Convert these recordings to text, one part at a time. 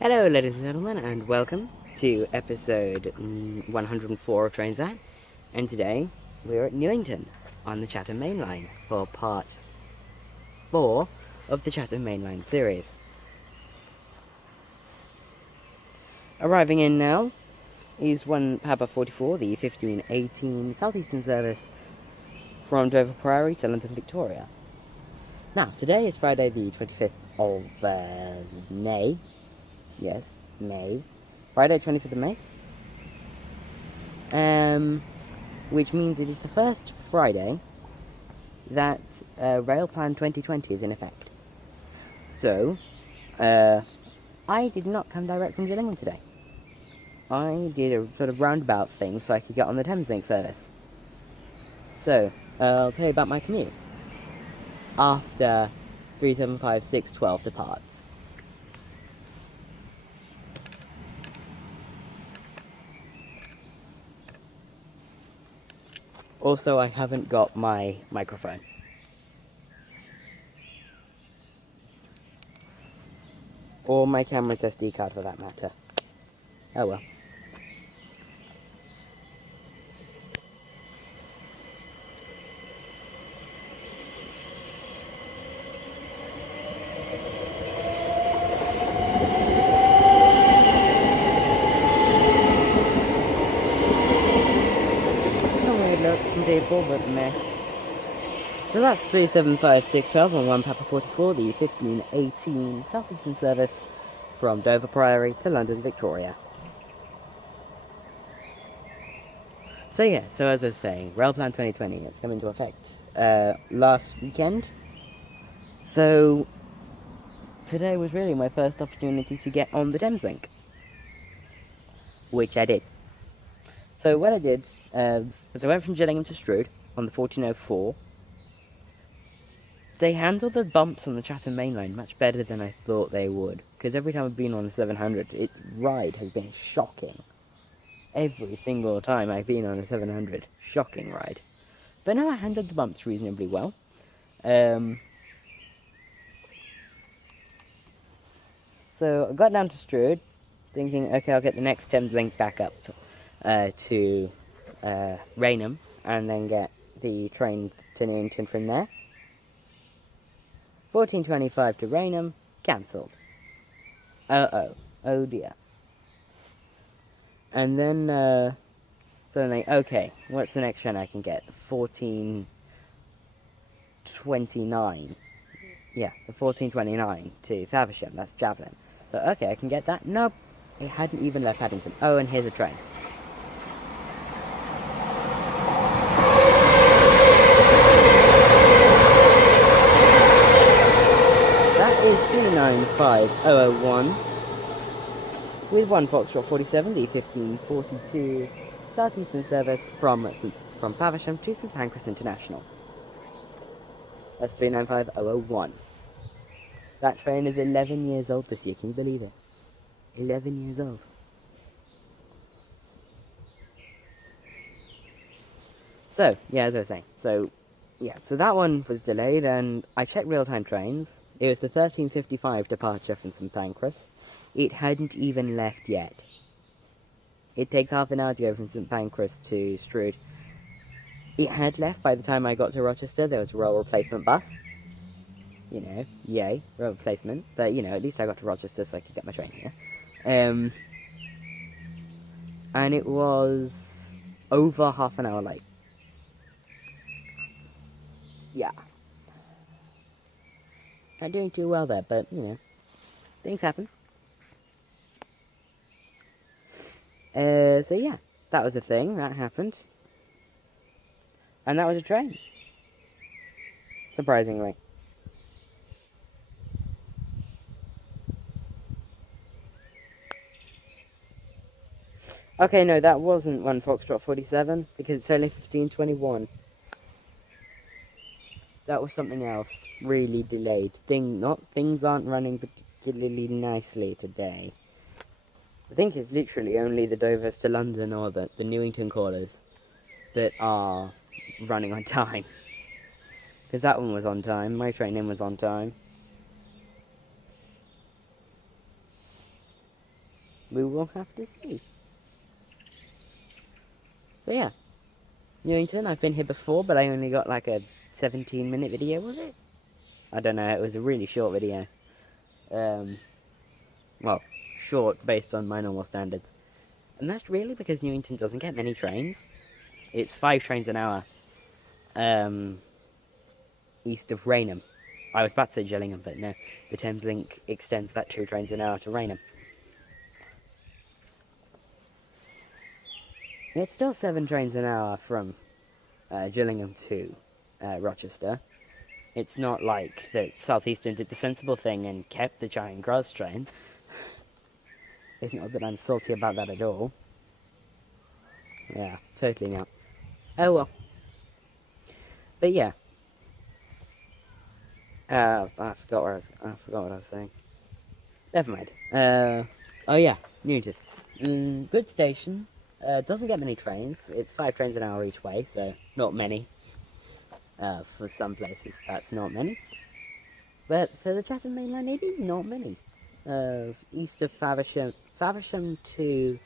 Hello ladies and gentlemen, and welcome to episode 104 of Trains Out. And today we're at Newington on the Chatham Mainline for part 4 of the Chatham Mainline series. Arriving in now is 1 Papa 44, the 1518 Southeastern service from Dover Priory to London Victoria. Now, today is Friday the 25th of May. Yes, May. Friday, 25th of May. Which means it is the first Friday that Rail Plan 2020 is in effect. So, I did not come direct from Gillingham today. I did a sort of roundabout thing so I could get on the Thameslink service. So, I'll tell you about my commute. After 375-612 departs. Also, I haven't got my microphone. Or my camera's SD card for that matter. Oh well. People, but meh. So that's 375-612 on 1 Papa 44, the 1518 Southeastern service from Dover Priory to London Victoria. So yeah, so as I was saying, Rail Plan 2020 has come into effect last weekend. So today was really my first opportunity to get on the Thameslink, which I did. So what I did was I went from Gillingham to Strood on the 1404. They handled the bumps on the Chatham Mainline much better than I thought they would, because every time I've been on the 700, its ride has been shocking. Every single time I've been on a 700, shocking ride. But no, I handled the bumps reasonably well. So I got down to Strood, thinking, okay, I'll get the next Thameslink back up to Rainham, and then get the train to Newington from there. 14:25 to Rainham, cancelled. Oh dear. And then suddenly, okay, what's the next train I can get? 14:29. Yeah, the 14:29 to Faversham, that's Javelin. So okay, I can get that. Nope, it hadn't even left Paddington. Oh, and here's a train. Is 395001 with 1 Foxtrot 47, the 1542 Southeastern service from Faversham to St Pancras International. That's 395001. That train is 11 years old this year, can you believe it? 11 years old. So, yeah, as I was saying, so that one was delayed, and I checked real-time trains. It was the 13:55 departure from St Pancras. It hadn't even left yet. It takes half an hour to go from St Pancras to Strood. It had left by the time I got to Rochester. There was a rail replacement bus. You know, yay, rail replacement. But, you know, at least I got to Rochester so I could get my train here. And it was over half an hour late. Yeah. Not doing too well there, but, you know, things happen. So yeah, that was a thing, that happened. And that was a train. Surprisingly. Okay, no, that wasn't 1 Foxtrot 47, because it's only 15:21. That was something else, really delayed. Things aren't running particularly nicely today. I think it's literally only the Dovers to London or the Newington callers that are running on time. Because that one was on time, my train in was on time. we will have to see. So yeah, Newington, I've been here before, but I only got like a 17-minute video, was it? I don't know, it was a really short video. Well, short based on my normal standards. And that's really because Newington doesn't get many trains. It's 5 trains an hour, east of Rainham. I was about to say Gillingham, but no, the Thameslink extends that 2 trains an hour to Rainham. It's still 7 trains an hour from Gillingham to Rochester. It's not like that Southeastern did the sensible thing and kept the Charing Cross train. It's not that I'm salty about that at all. Yeah, totally not. Oh well. But yeah. I forgot what I was saying. Never mind. Oh yeah, Newington. Good station. Doesn't get many trains. It's 5 trains an hour each way, so not many. For some places, that's not many. But for the Chatham Mainline, it is not many. East of Faversham to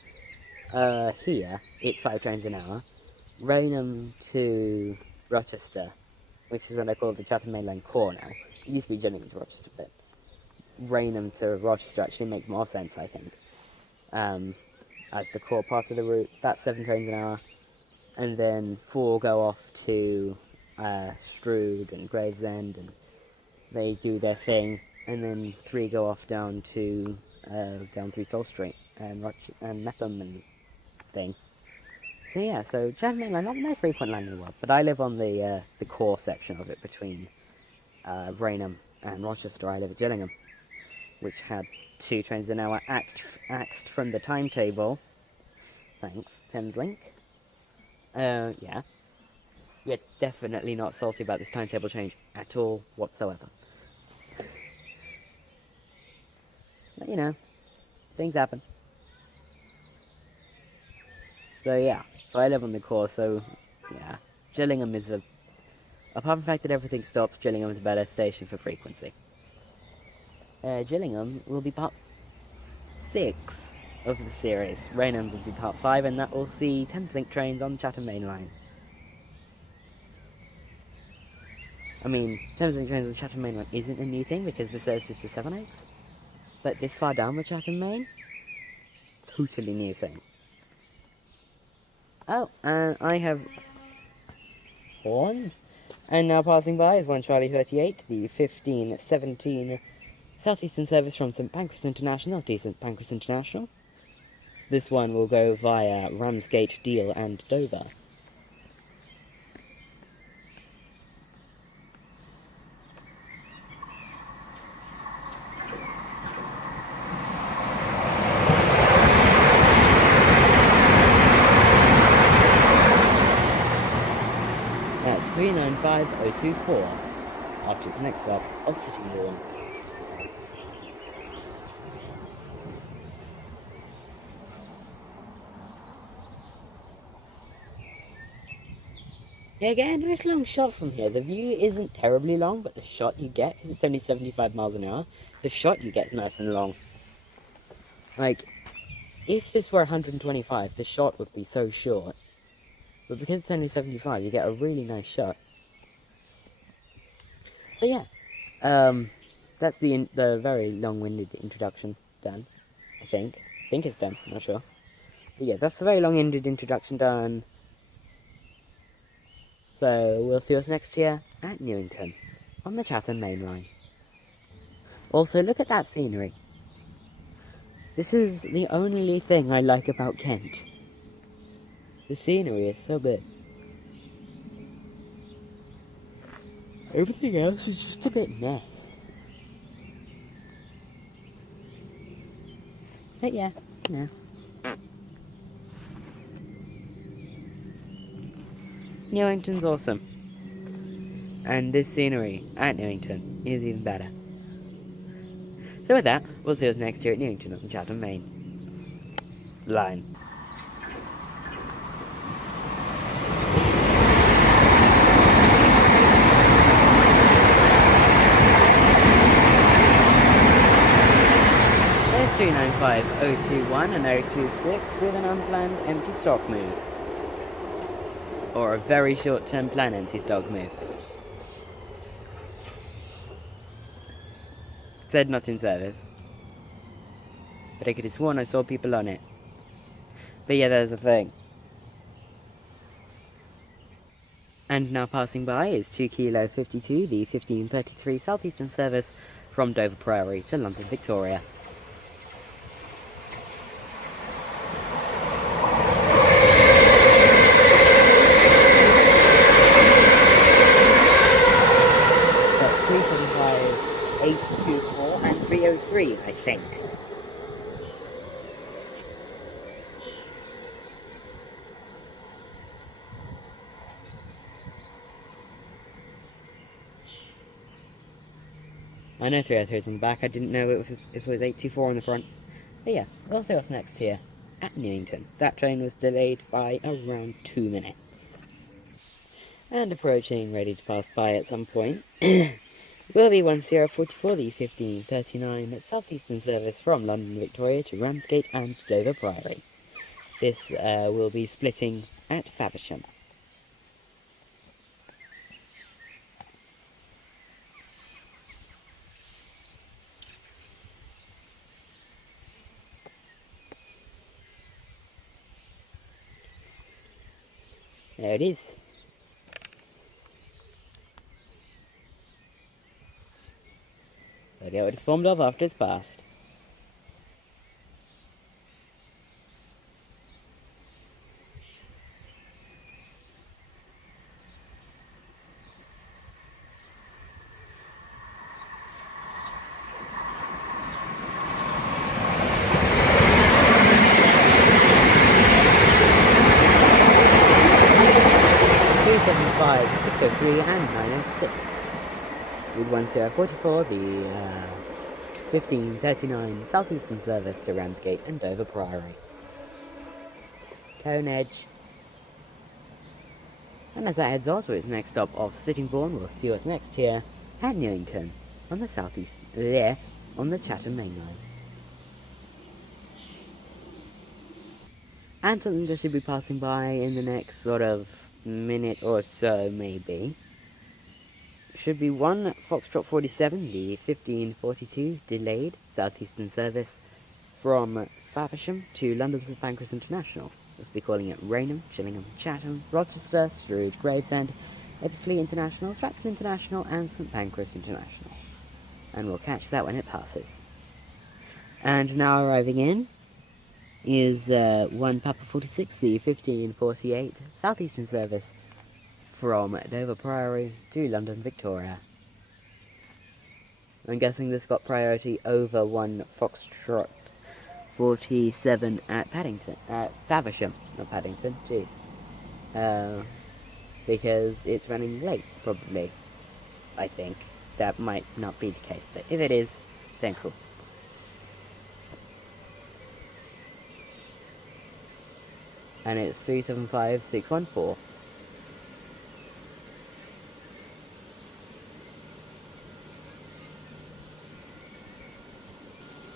here, it's 5 trains an hour. Rainham to Rochester, which is what I call the Chatham Mainline core now. It used to be Gillingham to Rochester, but Rainham to Rochester actually makes more sense, I think. As the core part of the route, that's 7 trains an hour. And then 4 go off to Strood and Gravesend, and they do their thing. And then 3 go off down to down through Sol Street and Metham and thing. So yeah, so Chatham Mainline, not the most frequent line in the world, but I live on the core section of it between Rainham and Rochester. I live at Gillingham, which had 2 trains an hour axed from the timetable. Thanks, Thameslink. Yeah. We're definitely not salty about this timetable change at all whatsoever. But you know, things happen. So yeah, so I live on the core, so yeah, Gillingham is apart from the fact that everything stops, Gillingham is a better station for frequency. Gillingham will be part 6 of the series. Rainham will be part 5, and that will see Thameslink trains on the Chatham Mainline. I mean, Thameslink trains on the Chatham Mainline isn't a new thing because the service is to 7/8, but this far down the Chatham Main, totally new thing. Oh, and I have horn, and now passing by is 1 Charlie 38, the 1517 Southeastern service from St Pancras International to St Pancras International. This one will go via Ramsgate, Deal and Dover. That's 395024 after its next stop of City Lawn. Yeah, again, nice long shot from here. The view isn't terribly long, but the shot you get, because it's only 75 miles an hour, the shot you get is nice and long. Like, if this were 125, the shot would be so short. But because it's only 75, you get a really nice shot. So yeah, that's the very long-winded introduction done, I think. I think it's done, I'm not sure. But yeah, that's the very long-winded introduction done. So, we'll see us next year at Newington, on the Chatham Mainline. Also, look at that scenery. This is the only thing I like about Kent. The scenery is so good. Everything else is just a bit meh. But yeah, no. Newington's awesome. And this scenery at Newington is even better. So with that, we'll see us next year at Newington on the Chatham Main line. There's 295 021 and 026 with an unplanned empty stock move. Or a very short-term planned empty stock move. It said not in service. But I could have sworn I saw people on it. But yeah, there's a thing. And now passing by is 2 Kilo 52, the 1533 Southeastern service from Dover Priory to London Victoria. That's 375, 824 and 303, I think. I know 303 is on the back, I didn't know if it was 824 on the front. But yeah, we'll see what's next here at Newington. That train was delayed by around 2 minutes. And approaching, ready to pass by at some point, will be 1044, the 1539 Southeastern service from London Victoria to Ramsgate and Dover Priory. This will be splitting at Faversham. There it is. Look at what it's formed of after it's passed. Five, 603 and 906 with 1044, the 1539 Southeastern service to Ramsgate and Dover Priory. Cone Edge. And as that heads on to its next stop of Sittingbourne, we'll see what's next here at Newington on the on the Chatham Mainline. And something that should be passing by in the next sort of minute or so, maybe. Should be 1 Foxtrot 47, the 1542 delayed Southeastern service from Faversham to London St Pancras International. We'll be calling it Rainham, Gillingham, Chatham, Rochester, Strood, Gravesend, Ebbsfleet International, Stratford International and St Pancras International. And we'll catch that when it passes. And now arriving in is 1 Papa 46, the 1548 Southeastern service from Dover Priory to London Victoria. I'm guessing this got priority over 1 Foxtrot 47 at Faversham, not Paddington, jeez. Because it's running late, probably. I think. That might not be the case, but if it is, then cool. And it's 375614.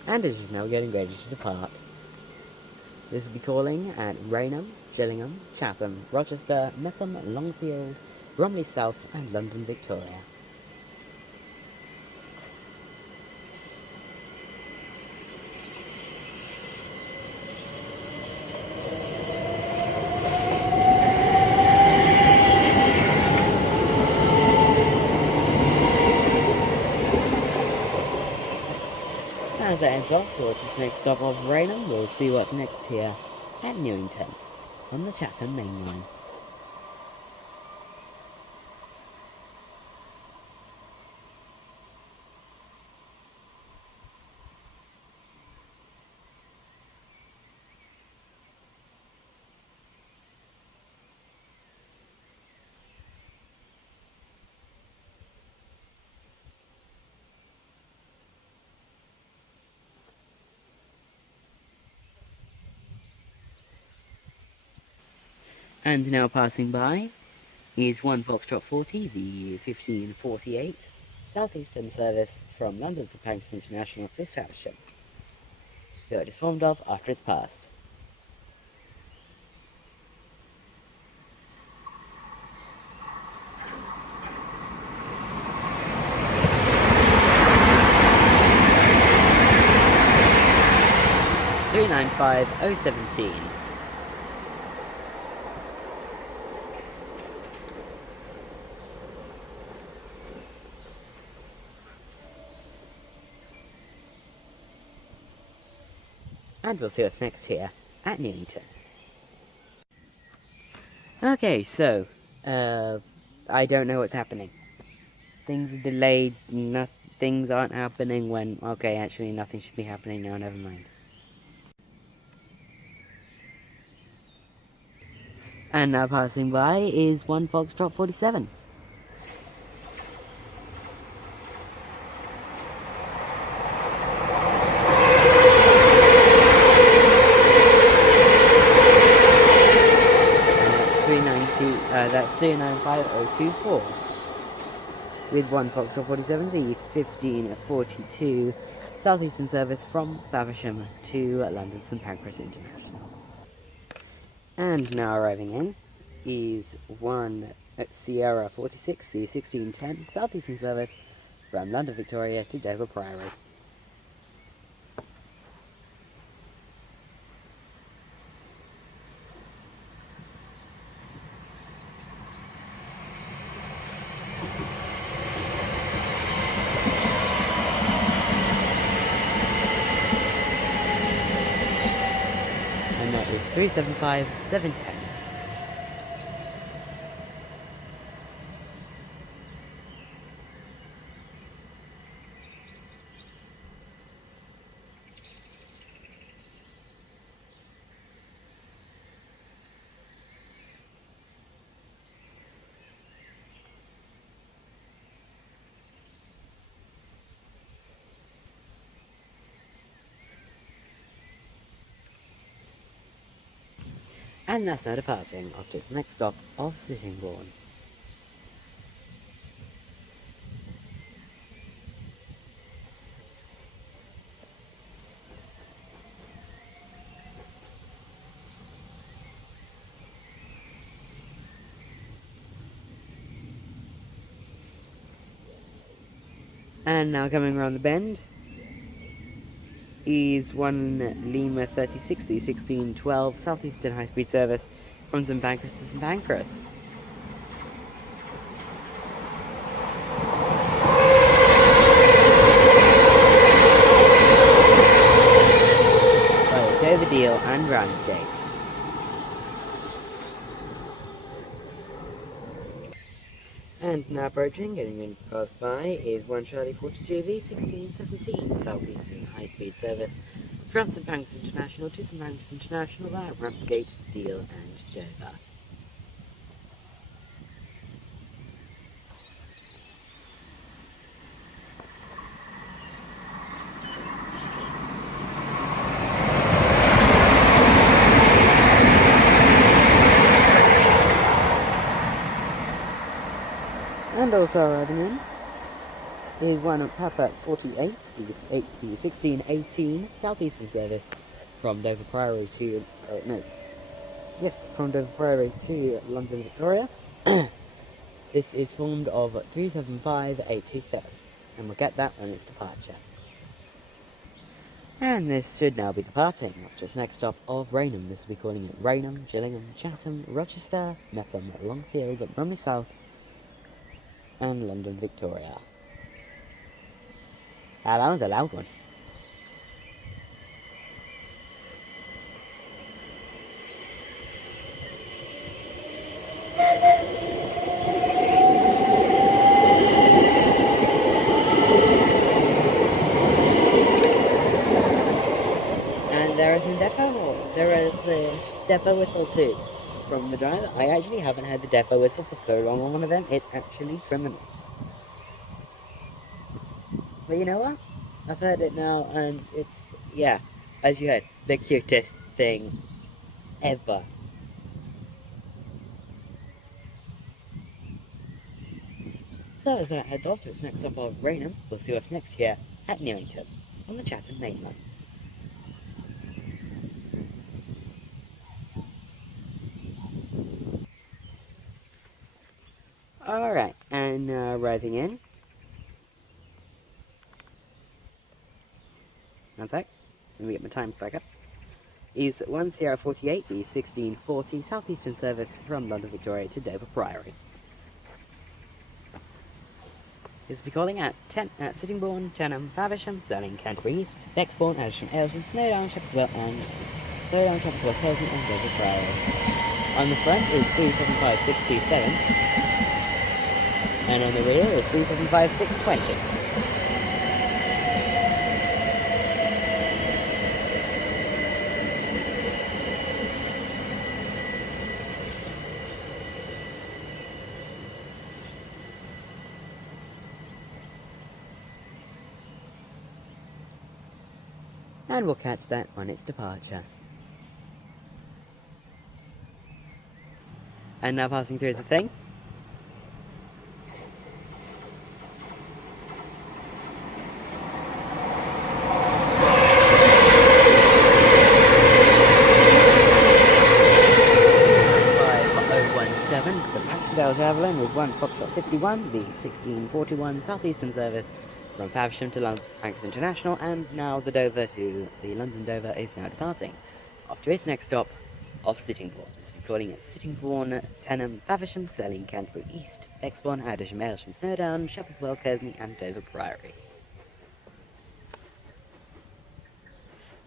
And it is now getting ready to depart. This will be calling at Rainham, Gillingham, Chatham, Rochester, Meckham, Longfield, Bromley South and London Victoria. As that ends off towards this next stop of Rainham, we'll see what's next here at Newington on the Chatham Mainline. And now passing by is 1 Foxtrot 40, the 1548 Southeastern service from London St Pancras International to Faversham. who it is formed of after it's passed. $395,017. And we'll see what's next here at Newington. Okay, so, I don't know what's happening. Things are delayed, things aren't happening when, okay, actually nothing should be happening now, never mind. And now passing by is 1 Foxtrot 47. That's 395,024. With 1 Foxtrot 47, the 1542 Southeastern service from Faversham to London St Pancras International. And now arriving in is 1 Sierra 46, the 1610 Southeastern service from London Victoria to Dover Priory. And that is 375,710. And that's now departing after its next stop of Sittingbourne. And now coming around the bend is 1 Lima 36, the 1612 Southeastern high-speed service from St Pancras to St Pancras. So, Dover Deal and Ramsgate. And now approaching, getting in close by, is 1 Charlie 42, the 1617 Southeastern high-speed service from St Pancras International to St Pancras International via Ramsgate, Deal and Dover. And also arriving in is 1 Papa 48, the 1618 Southeastern service from Dover Priory to, from Dover Priory to London Victoria. This is formed of 375,827, and we'll get that on its departure. And this should now be departing after its next stop of Rainham. This will be calling it Rainham, Gillingham, Chatham, Rochester, Mepham, Longfield, Bromley South, and London Victoria. Ah, that was a loud one. And there is a depot, there is the depot whistle too. From the driver, I actually haven't heard the depot whistle for so long on one of them, it's actually criminal. But you know what? I've heard it now, and it's, yeah, as you heard, the cutest thing ever. So as that heads off to its next stop of Rainham, we'll see what's next here at Newington on the Chatham Mainline. Alright, and arriving in. One sec, let me get my times back up. Is 1 Sierra 48, the 1640 Southeastern service from London Victoria to Dover Priory. This will be calling at Sittingbourne, Chatham, Faversham, Selling, Canterbury East, Bexbourne, Addisham, Aylsham, Snowdown, Shepherdswell, and Curzon, and Dover Priory. On the front is 375627, and on the rear is 375620. And we'll catch that on its departure. And now passing through is the thing. The Paxdale Javelin with 1 Foxtrot 51, the 1641 Southeastern service from Faversham to London St Pancras International, and now the Dover to the London Dover is now departing. Off to its next stop of Sittingbourne. This will be calling at Sittingbourne, Tenham, Faversham, Selling, Canterbury East, Bexbourne, Addisham, Aylsham, Snowdown, Shepherdswell, Curzon, and Dover Priory.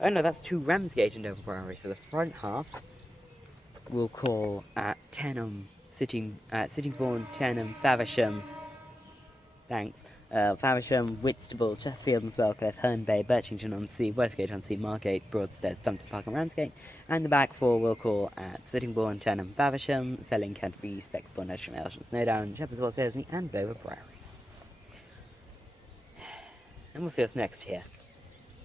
Oh no, that's to Ramsgate and Dover Priory, so the front half will call at Tenham, Sittingbourne, Tenham, Faversham, Faversham, Whitstable, Chesterfield and Swellcliffe, Herne Bay, Birchington-on-Sea, Westgate-on-Sea, Margate, Broadstairs, Dumpton Park and Ramsgate, and the back four will call at Sittingbourne, Tenham, Faversham, Selling, Canterbury East, Bexbourne, Addisham, Aylsham, Snowdown, Shepherdswell, Curzon, and Dover Priory. And we'll see what's next here,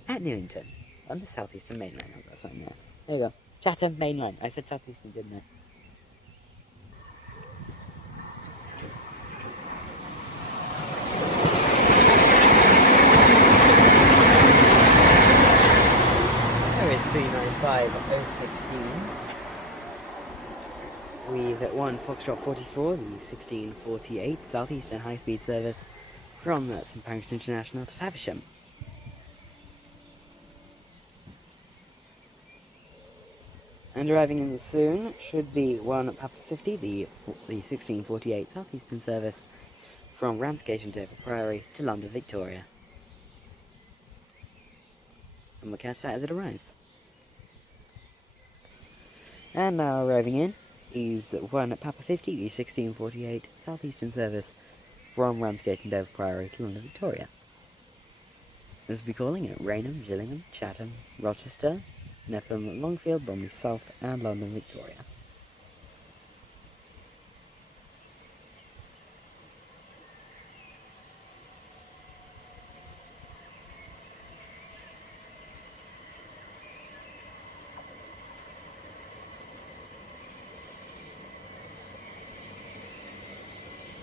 at Newington, on the Southeastern Mainline. I've got something there. There you go. Chatham Mainline. I said Southeastern, didn't I? There is 395016 with 1 Foxtrot 44, the 1648 Southeastern high-speed service from St Pancras International to Faversham. And arriving in soon should be 1 Papa 50, the 1648 Southeastern service from Ramsgate and Dover Priory to London Victoria. And we'll catch that as it arrives. And now arriving in is 1 Papa 50, the 1648 Southeastern service from Ramsgate and Dover Priory to London Victoria. This will be calling at Rainham, Gillingham, Chatham, Rochester, Nepham, Longfield, Bromley South, and London Victoria.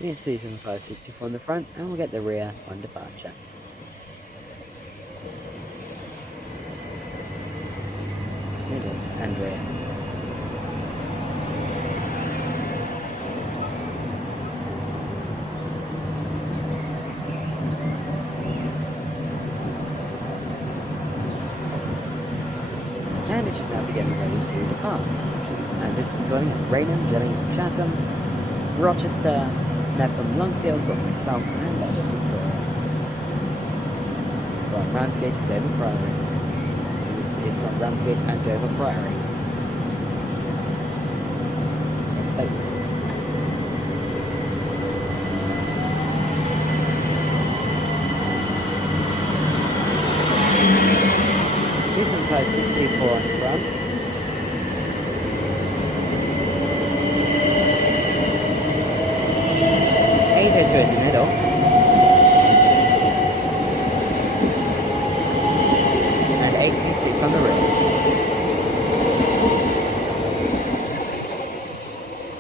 We get 37564 on the front, and we'll get the rear on departure. Middle and rear. And it should now be getting ready to depart. And this is going to Rainham, Gillingham, Chatham, Rochester, Nepham, Longfield, Bromley South, and London Victoria. From Ramsgate to Dover Priory. Is from Ramsgate and Dover Priory. This is 564 on the front. In the middle, and 86 on the rear.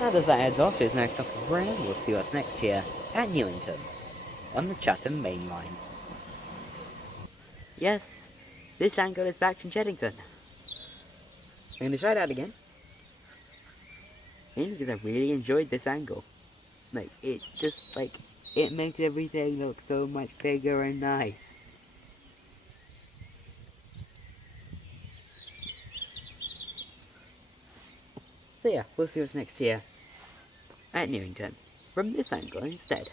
Now as that heads off to his next stop of Rainham, we'll see what's next here at Newington, on the Chatham Mainline. Yes, this angle is back from Cheddington. I'm going to try that again, mainly because I really enjoyed this angle. Like, it just, like, it makes everything look so much bigger and nice. So yeah, we'll see what's next year at Newington, from this angle instead.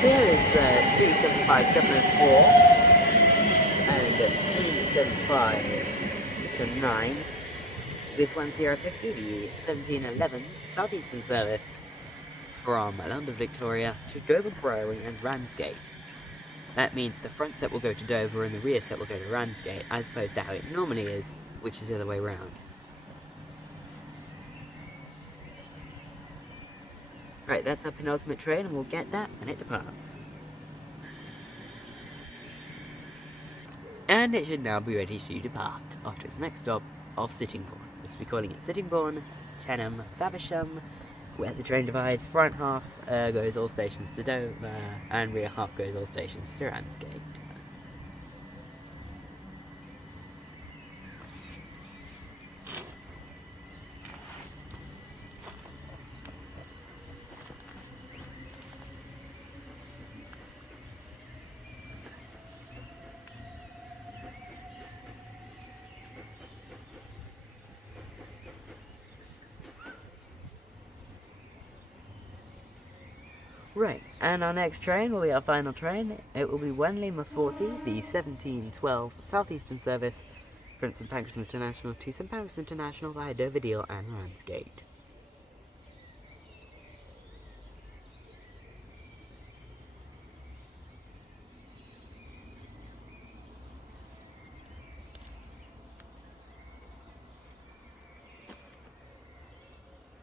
Here is 375 704 and 375 609 with 1050 the 1711 Southeastern service from London Victoria to Dover, Priory and Ramsgate. That means the front set will go to Dover and the rear set will go to Ramsgate, as opposed to how it normally is, which is the other way round. Right, that's our penultimate train, and we'll get that when it departs. And it should now be ready to depart, after its next stop of Sittingbourne. This will be calling it Sittingbourne, Chatham, Faversham, where the train divides. Front half goes all stations to Dover, and rear half goes all stations to Ramsgate. Right, and our next train will be our final train. It will be Lima 40, the 1712 Southeastern service from St Pancras International to St Pancras International via Dover Deal and Ramsgate.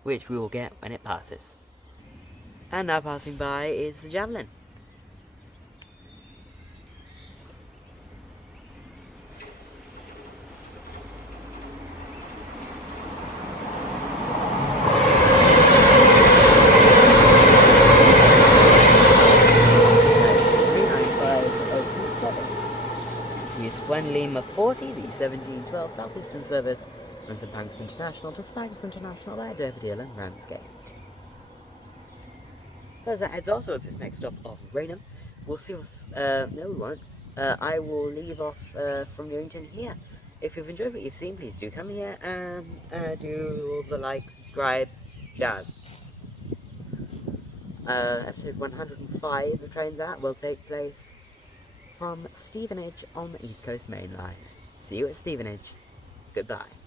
Which we will get when it passes. And now passing by is the Javelin. With Lima 40, the 1712 Southeastern service from St Pancras International to St Pancras International via Dover Deal and Ramsgate. As that heads off towards its next stop of Raynham, we'll see what's, no we won't, I will leave off from Newington here. If you've enjoyed what you've seen, please do come here and do all the like, subscribe, jazz. Episode 105 of Trains Out will take place from Stevenage on the East Coast Mainline. See you at Stevenage. Goodbye.